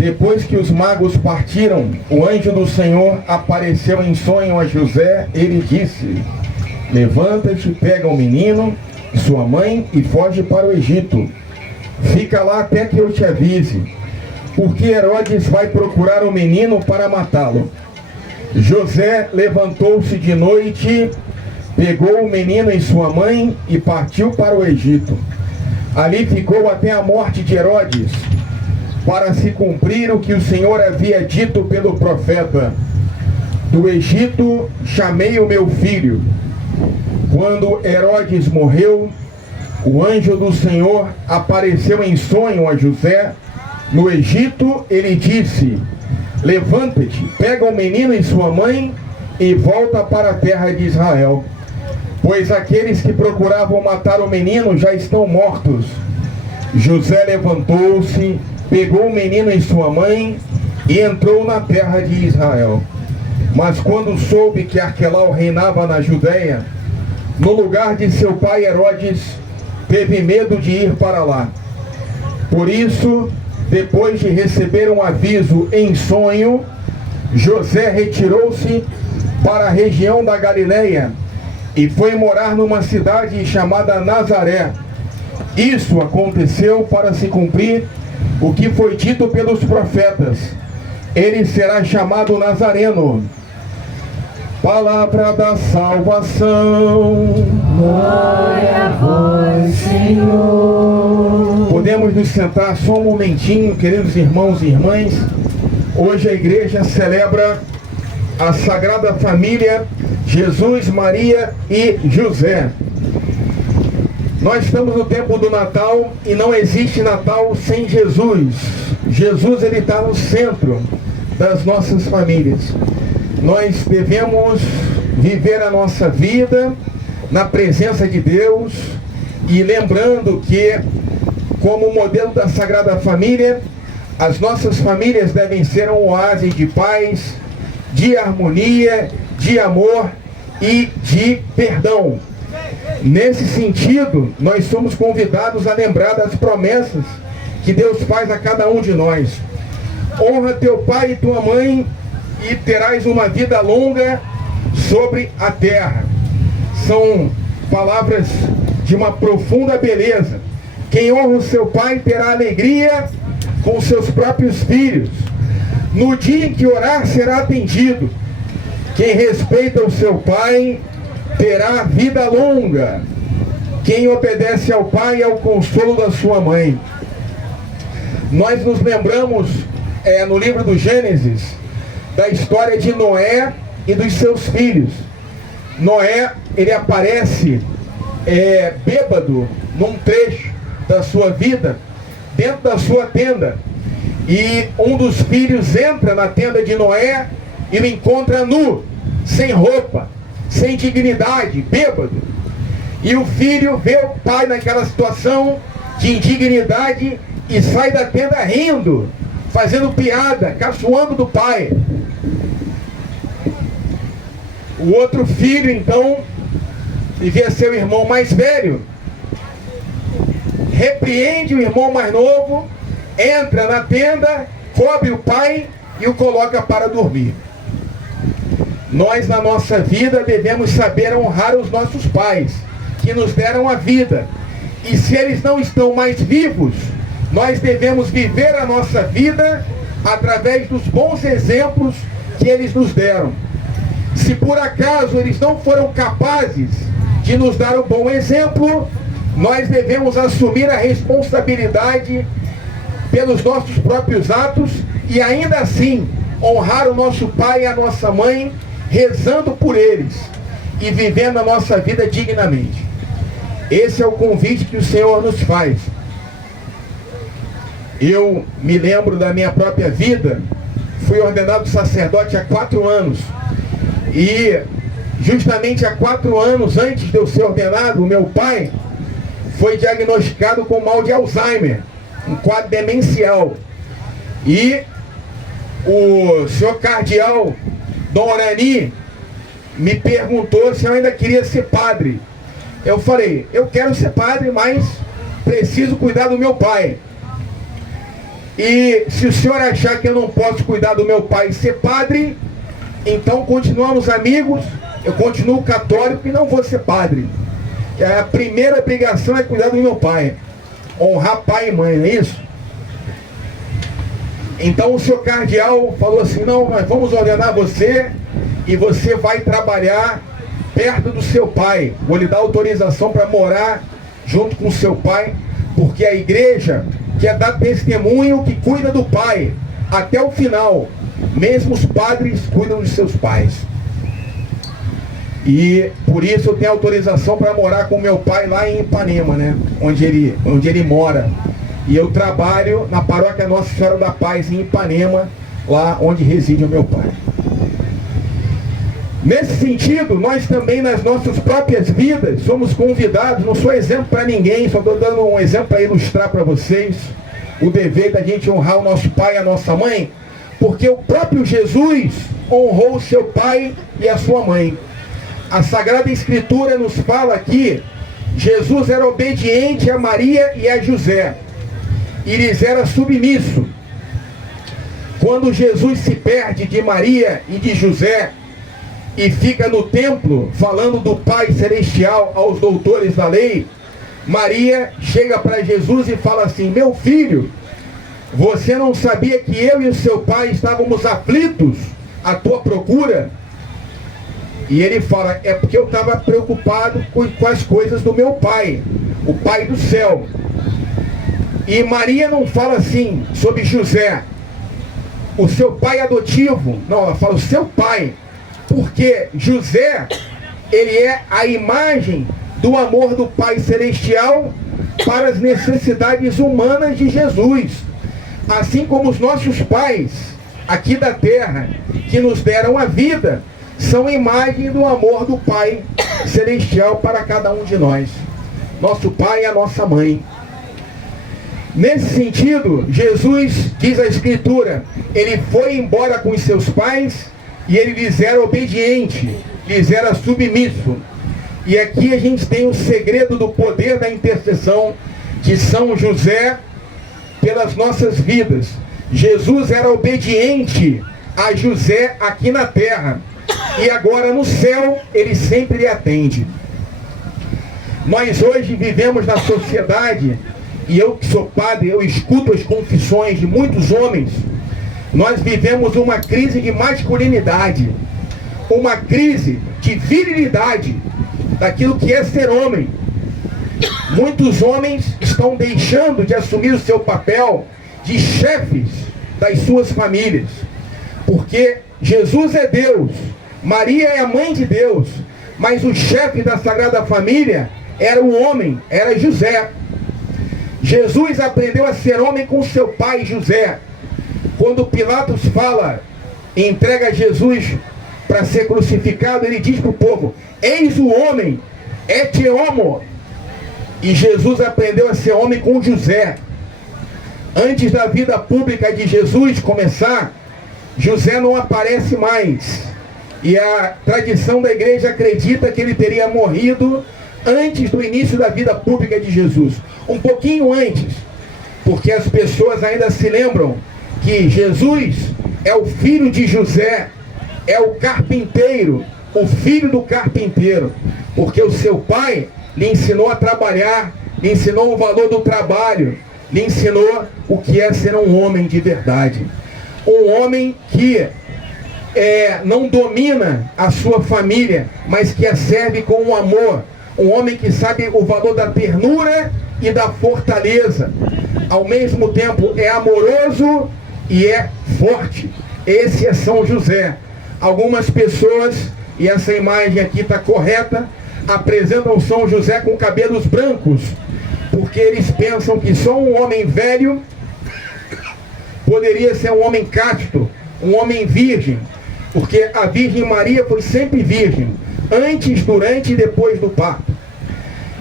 Depois que os magos partiram, o anjo do Senhor apareceu em sonho a José. Ele disse: levanta-te, pega o menino e sua mãe e foge para o Egito. Fica lá até que eu te avise, porque Herodes vai procurar o menino para matá-lo. José levantou-se de noite, pegou o menino e sua mãe e partiu para o Egito. Ali ficou até a morte de Herodes, para se cumprir o que o Senhor havia dito pelo profeta: do Egito chamei o meu filho. Quando Herodes morreu, o anjo do Senhor apareceu em sonho a José no Egito. Ele disse: levanta-te, pega o menino e sua mãe e volta para a terra de Israel, pois aqueles que procuravam matar o menino já estão mortos. José levantou-se, pegou o menino e sua mãe e entrou na terra de Israel. Mas quando soube que Arquelau reinava na Judéia, no lugar de seu pai Herodes, teve medo de ir para lá. Por isso, depois de receber um aviso em sonho, José retirou-se para a região da Galileia e foi morar numa cidade chamada Nazaré. Isso aconteceu para se cumprir o que foi dito pelos profetas: ele será chamado Nazareno. Palavra da salvação. Glória a vós, Senhor. Podemos nos sentar só um momentinho, queridos irmãos e irmãs. Hoje a igreja celebra a Sagrada Família, Jesus, Maria e José. Nós estamos no tempo do Natal e não existe Natal sem Jesus. Jesus, ele está no centro das nossas famílias. Nós devemos viver a nossa vida na presença de Deus e lembrando que, como modelo da Sagrada Família, as nossas famílias devem ser um oásis de paz, de harmonia, de amor e de perdão. Nesse sentido, nós somos convidados a lembrar das promessas que Deus faz a cada um de nós. Honra teu pai e tua mãe e terás uma vida longa sobre a terra. São palavras de uma profunda beleza. Quem honra o seu pai terá alegria com seus próprios filhos. No dia em que orar será atendido. Quem respeita o seu pai terá vida longa. Quem obedece ao pai é o consolo da sua mãe. Nós nos lembramos no livro do Gênesis da história de Noé e dos seus filhos. Noé, ele aparece bêbado num trecho da sua vida, dentro da sua tenda, e um dos filhos entra na tenda de Noé e o encontra nu, sem roupa, sem dignidade, bêbado. E o filho vê o pai naquela situação de indignidade e sai da tenda rindo, fazendo piada, caçoando do pai. O outro filho, então, devia ser o irmão mais velho, repreende o irmão mais novo, entra na tenda, cobre o pai e o coloca para dormir. Nós, na nossa vida, devemos saber honrar os nossos pais, que nos deram a vida. E se eles não estão mais vivos, nós devemos viver a nossa vida através dos bons exemplos que eles nos deram. Se por acaso eles não foram capazes de nos dar um bom exemplo, nós devemos assumir a responsabilidade pelos nossos próprios atos e ainda assim honrar o nosso pai e a nossa mãe, rezando por eles e vivendo a nossa vida dignamente. Esse é o convite que o Senhor nos faz. Eu me lembro da minha própria vida. Fui ordenado sacerdote há 4 anos. E justamente há 4 anos antes de eu ser ordenado, o meu pai foi diagnosticado com mal de Alzheimer, um quadro demencial. E o senhor cardeal Dom Orani me perguntou se eu ainda queria ser padre. Eu falei, eu quero ser padre, mas preciso cuidar do meu pai. E se o senhor achar que eu não posso cuidar do meu pai e ser padre, então continuamos amigos, eu continuo católico e não vou ser padre. A primeira obrigação é cuidar do meu pai, honrar pai e mãe, não é isso? Então o senhor cardeal falou assim, não, nós vamos ordenar você e você vai trabalhar perto do seu pai. Vou lhe dar autorização para morar junto com o seu pai, porque a igreja quer dar testemunho que cuida do pai até o final. Mesmo os padres cuidam de seus pais. E por isso eu tenho autorização para morar com meu pai lá em Ipanema, né? Onde ele mora. E eu trabalho na paróquia Nossa Senhora da Paz em Ipanema, lá onde reside o meu pai. Nesse sentido, nós também nas nossas próprias vidas somos convidados, não sou exemplo para ninguém, só estou dando um exemplo para ilustrar para vocês o dever da gente honrar o nosso pai e a nossa mãe, porque o próprio Jesus honrou o seu pai e a sua mãe. A Sagrada Escritura nos fala que Jesus era obediente a Maria e a José, e lhes era submisso. Quando Jesus se perde de Maria e de José, e fica no templo falando do Pai Celestial aos doutores da lei, Maria chega para Jesus e fala assim, meu filho, você não sabia que eu e o seu pai estávamos aflitos à tua procura? E ele fala, é porque eu estava preocupado com as coisas do meu pai, o pai do céu. E Maria não fala assim sobre José, o seu pai adotivo, não, ela fala o seu pai, porque José, ele é a imagem do amor do Pai Celestial para as necessidades humanas de Jesus. Assim como os nossos pais, aqui da terra, que nos deram a vida, são imagem do amor do Pai Celestial para cada um de nós. Nosso pai e a nossa mãe. Nesse sentido, Jesus, diz a Escritura, ele foi embora com os seus pais e ele lhes era obediente, lhes era submisso. E aqui a gente tem o segredo do poder da intercessão de São José pelas nossas vidas. Jesus era obediente a José aqui na terra, e agora no céu ele sempre lhe atende. Nós hoje vivemos na sociedade, e eu que sou padre, eu escuto as confissões de muitos homens. Nós vivemos uma crise de masculinidade, uma crise de virilidade, daquilo que é ser homem. Muitos homens estão deixando de assumir o seu papel de chefes das suas famílias, porque Jesus é Deus, Maria é a mãe de Deus, mas o chefe da Sagrada Família era o homem, era José. Jesus aprendeu a ser homem com seu pai José. Quando Pilatos fala, entrega Jesus para ser crucificado, ele diz para o povo, eis o homem, et homo. E Jesus aprendeu a ser homem com José. Antes da vida pública de Jesus começar, José não aparece mais. E a tradição da igreja acredita que ele teria morrido antes do início da vida pública de Jesus. Um pouquinho antes, porque as pessoas ainda se lembram que Jesus é o filho de José, é o carpinteiro, o filho do carpinteiro, porque o seu pai lhe ensinou a trabalhar, lhe ensinou o valor do trabalho, lhe ensinou o que é ser um homem de verdade. Um homem que não domina a sua família, mas que a serve com um amor. Um homem que sabe o valor da ternura e da fortaleza. Ao mesmo tempo é amoroso e é forte. Esse é São José. Algumas pessoas, e essa imagem aqui está correta, apresentam São José com cabelos brancos, porque eles pensam que só um homem velho poderia ser um homem casto, um homem virgem, porque a Virgem Maria foi sempre virgem, antes, durante e depois do parto.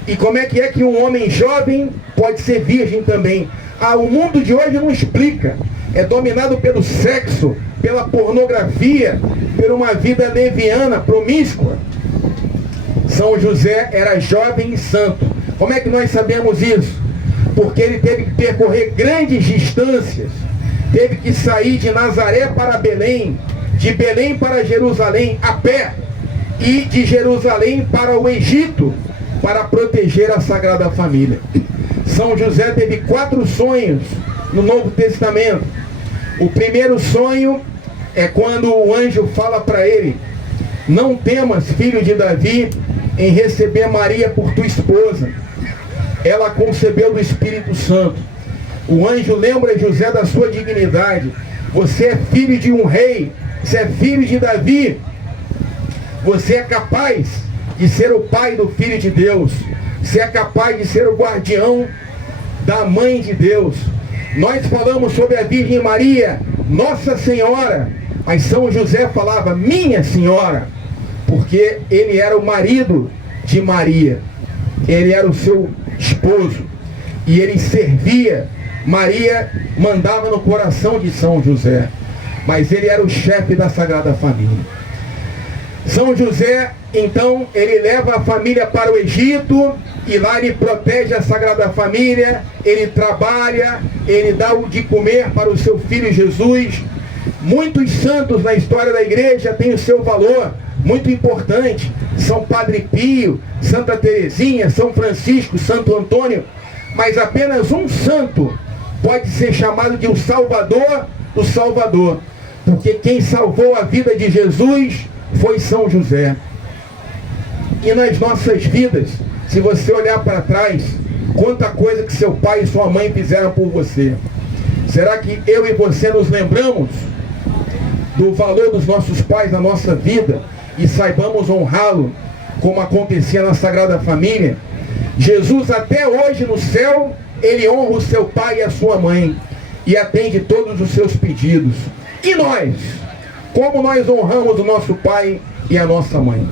E como é que um homem jovem pode ser virgem também? O mundo de hoje não explica. É dominado pelo sexo, pela pornografia, por uma vida leviana, promíscua. São José era jovem e santo. Como é que nós sabemos isso? Porque ele teve que percorrer grandes distâncias teve que sair de Nazaré para Belém, de Belém para Jerusalém a pé, e de Jerusalém para o Egito, para proteger a Sagrada Família. São José teve 4 sonhos no Novo Testamento. O primeiro sonho é quando o anjo fala para ele: não temas, filho de Davi, em receber Maria por tua esposa. Ela concebeu do Espírito Santo. O anjo lembra José da sua dignidade. Você é filho de um rei, você é filho de Davi. Você é capaz de ser o pai do Filho de Deus. Você é capaz de ser o guardião da Mãe de Deus. Nós falamos sobre a Virgem Maria, Nossa Senhora, mas São José falava Minha Senhora, porque ele era o marido de Maria. Ele era o seu esposo e ele servia. Maria mandava no coração de São José, mas ele era o chefe da Sagrada Família. São José, então, ele leva a família para o Egito, e lá ele protege a Sagrada Família, ele trabalha, ele dá o de comer para o seu filho Jesus. Muitos santos na história da igreja têm o seu valor muito importante. São Padre Pio, Santa Teresinha, São Francisco, Santo Antônio, mas apenas um santo pode ser chamado de o Salvador do Salvador, porque quem salvou a vida de Jesus foi São José. E nas nossas vidas, se você olhar para trás, quanta coisa que seu pai e sua mãe fizeram por você. Será que eu e você nos lembramos do valor dos nossos pais na nossa vida e saibamos honrá-lo como acontecia na Sagrada Família? Jesus até hoje no céu, ele honra o seu pai e a sua mãe e atende todos os seus pedidos. E nós? Como nós honramos o nosso pai e a nossa mãe?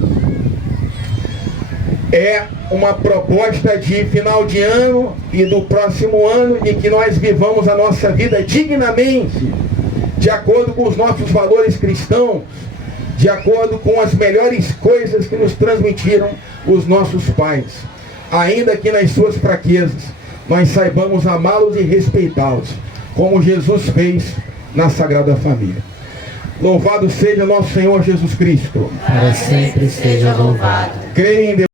É uma proposta de final de ano e do próximo ano, de que nós vivamos a nossa vida dignamente, de acordo com os nossos valores cristãos, de acordo com as melhores coisas que nos transmitiram os nossos pais. Ainda que nas suas fraquezas, nós saibamos amá-los e respeitá-los, como Jesus fez na Sagrada Família. Louvado seja nosso Senhor Jesus Cristo. Para sempre seja louvado. Creio em Deus.